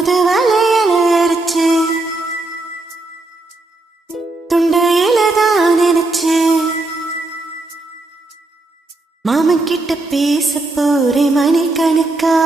புது வளையல அரைச்சு துண்டையில தான் நினைச்சு மாமன் கிட்ட பேச போறே மணிக்கணக்கா.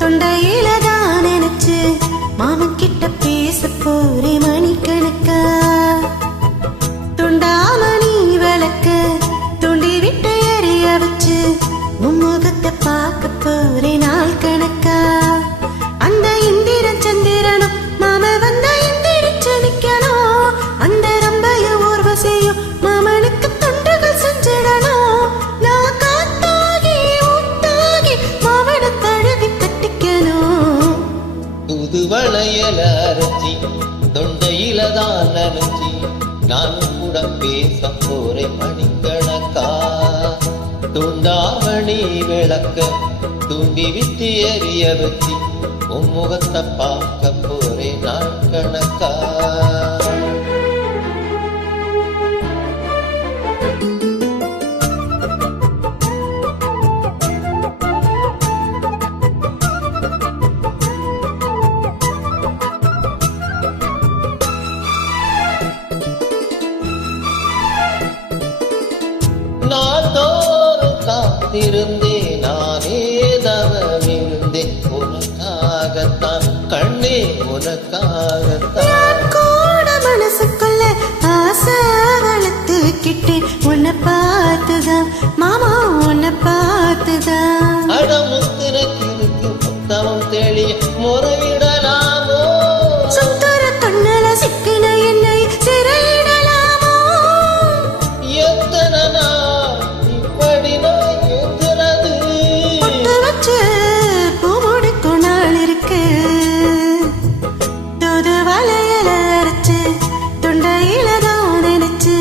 தொண்டையில தான் நினைச்சு மாமன் கிட்ட பேச போறே மணிக்கணக்கா. துண்டாமணி விளக்க துண்டி விட்டு எரிய வச்சு மும்முகத்தை பார்க்க போறே நாள் கணக்கா. அந்த இந்திரன் சந்திரனும் மாம வந்த இந்திரிச்சு நிக்கணும். அந்த ரம்பைய ஊர்வசியும் மாமனுக்கு தொண்டுகள் செஞ்சிடணும். நான் காத்தாகி ஊத்தாகி மாமனை தழுவி கட்டிக்கணும். புது வளையல அரைச்சி தொண்டையில தான் நினைச்சி நானும் கூட பேச போறேன் மணிக்கணக்கா. துண்டாமணி விளக்க தூண்டி விட்டு எரிய வச்சு உன் முகத்தை பார்க்க போறேன் நாள் கணக்கா. நான் தோறும் காத்திருந்தே நானே தவமிருந்தேன் உனக்காகத்தான் கண்ணே உனக்காகத்தான். கூட மனசுக்குள்ள ஆசை வளர்த்துக்கிட்டு உன்னை பார்த்துதான் மாமா உன்னை பார்த்துதான். அடமுத்திரத்திற்கு புத்தகம் தெளிய முறையிடலாமோ? சுத்தர கண்ணல சிக்கின என்னை சிறையிடலாமோ? எத்தனை நாள் இப்படி நான் எத்தனது பொட்டு வச்சு பூ முடிக்கும் நாள் இருக்கு. தூது வளையல அரைச்சு தொண்டையில தான் நினைச்சு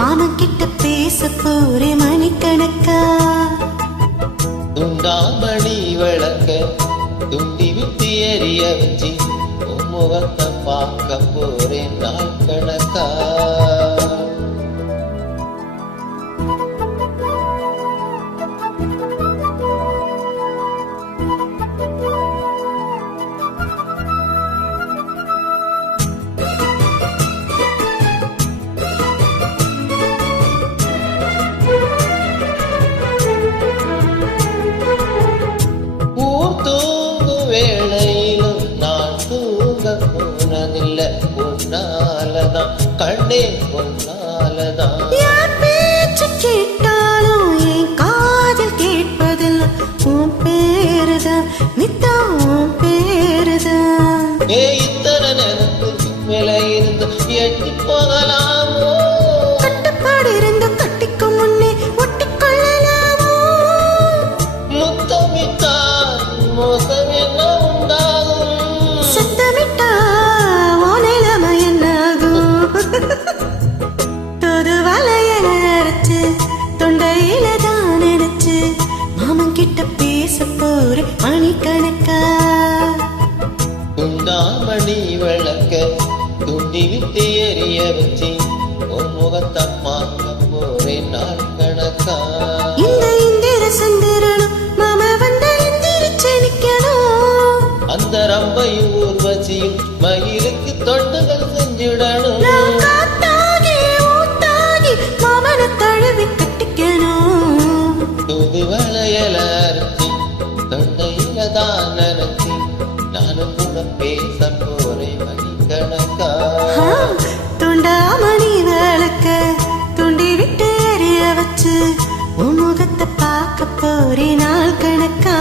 மாமன் கிட்ட பேச போறே மணிக்கணக்கா. துண்டாமணி விளக்க துண்டி விட்டு எரிய வச்சு உன் முகத்தை பார்க்க போறேன் நாள் கணக்கா. வேளையிலும் நான் தூங்க போனதில்லை உன்னாலதான் கண்ணே உன்னாலதான். யார் பேச்சு கேட்டாலும் என் காதில் கேட்பதில்லை உன் பேருதான் நித்தம் உன் பேருதான். இத்தனை நினைப்பு மேல இருந்து எட்டி போகலாமோ? கட்டுப்பாடு இருந்து கட்டிக்கும் முன்னே ஒட்டிக்கொள்ளலாமோ? முத்தமிட்டால் மோசம் என்ன உண்டாகும்? சத்தமிட்டா ஓ நிலைமை என்னாகும்? புது வளையல அரைச்சு தொண்டையில தான் நினைச்சு மாமன் கிட்ட பேச போறே மணிக்கணக்கா. துண்டாமணி விளக்க துண்டி விட்டு எரிய வச்சு உன் முகத்தை பார்க்க போறேன் நாள் கணக்கா. இந்த இந்திர சந்திரனும் மாம வந்த இந்திரிச்சு நிக்கணும். அந்த ரம்பையும் ஊர்வசியும் மயிலுக்கு தொண்டுகள் செஞ்சிடணும். நான் காத்தாகி ஊத்தாகி மாமனை தழுவி கட்டிக்கணும். புது வளையல அரைச்சி தொண்டையில தான் நினைச்சி நானும் கூட பேச போறேன் மணிக்கணக்கா. துண்டாமணி விளக்க துண்டி விட்டு எரிய வச்சு உன் முகத்தை பார்க்க போறே நாள் கணக்கா.